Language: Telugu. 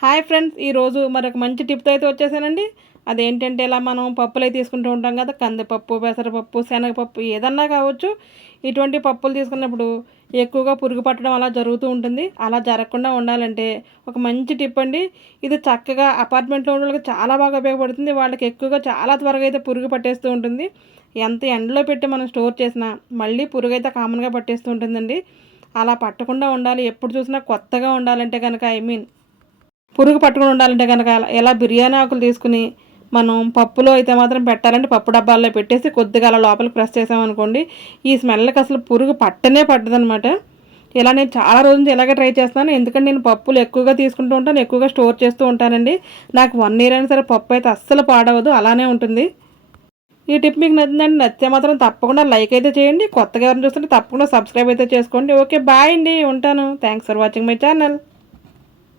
హాయ్ ఫ్రెండ్స్, ఈరోజు మరొక మంచి టిప్తో అయితే వచ్చేసానండి. అదేంటంటే ఇలా మనం పప్పులు అయితే తీసుకుంటూ ఉంటాం కదా, కందిపప్పు, పెసరపప్పు, శనగపప్పు ఏదన్నా కావచ్చు. ఇటువంటి పప్పులు తీసుకున్నప్పుడు ఎక్కువగా పురుగు పట్టడం అలా జరుగుతూ ఉంటుంది. అలా జరగకుండా ఉండాలంటే ఒక మంచి టిప్ అండి. ఇది చక్కగా అపార్ట్మెంట్లో ఉన్న వాళ్ళకి చాలా బాగా ఉపయోగపడుతుంది. వాళ్ళకి ఎక్కువగా చాలా త్వరగా అయితే పురుగు పట్టేస్తూ ఉంటుంది. ఎంత ఎండలో పెట్టి మనం స్టోర్ చేసినా మళ్ళీ పురుగు అయితే కామన్గా పట్టేస్తూ ఉంటుందండి. అలా పట్టకుండా ఉండాలి, ఎప్పుడు చూసినా కొత్తగా ఉండాలంటే కనుక పురుగు పట్టుకొని ఉండాలంటే కనుక ఎలా బిర్యానీ ఆకులు తీసుకుని మనం పప్పులో అయితే మాత్రం పెట్టాలంటే పప్పు డబ్బాల్లో పెట్టేసి కొద్దిగా అలా లోపలికి ప్రెస్ చేసామనుకోండి, ఈ స్మెల్కి అసలు పురుగు పట్టనే పట్టదనమాట. ఇలా నేను చాలా రోజు నుంచి ఇలాగే ట్రై చేస్తున్నాను. ఎందుకంటే నేను పప్పులు ఎక్కువగా తీసుకుంటూ ఉంటాను, ఎక్కువగా స్టోర్ చేస్తూ ఉంటానండి. నాకు 1 ఇయర్ అయినా సరే పప్పు అయితే అస్సలు పాడవదు, అలానే ఉంటుంది. ఈ టిప్ మీకు నచ్చిందండి. నచ్చితే మాత్రం తప్పకుండా లైక్ అయితే చేయండి. కొత్తగా ఎవరైనా చూస్తుంటే తప్పకుండా సబ్స్క్రైబ్ అయితే చేసుకోండి. ఓకే, బాయ్ అండి, ఉంటాను. Thanks for watching my channel.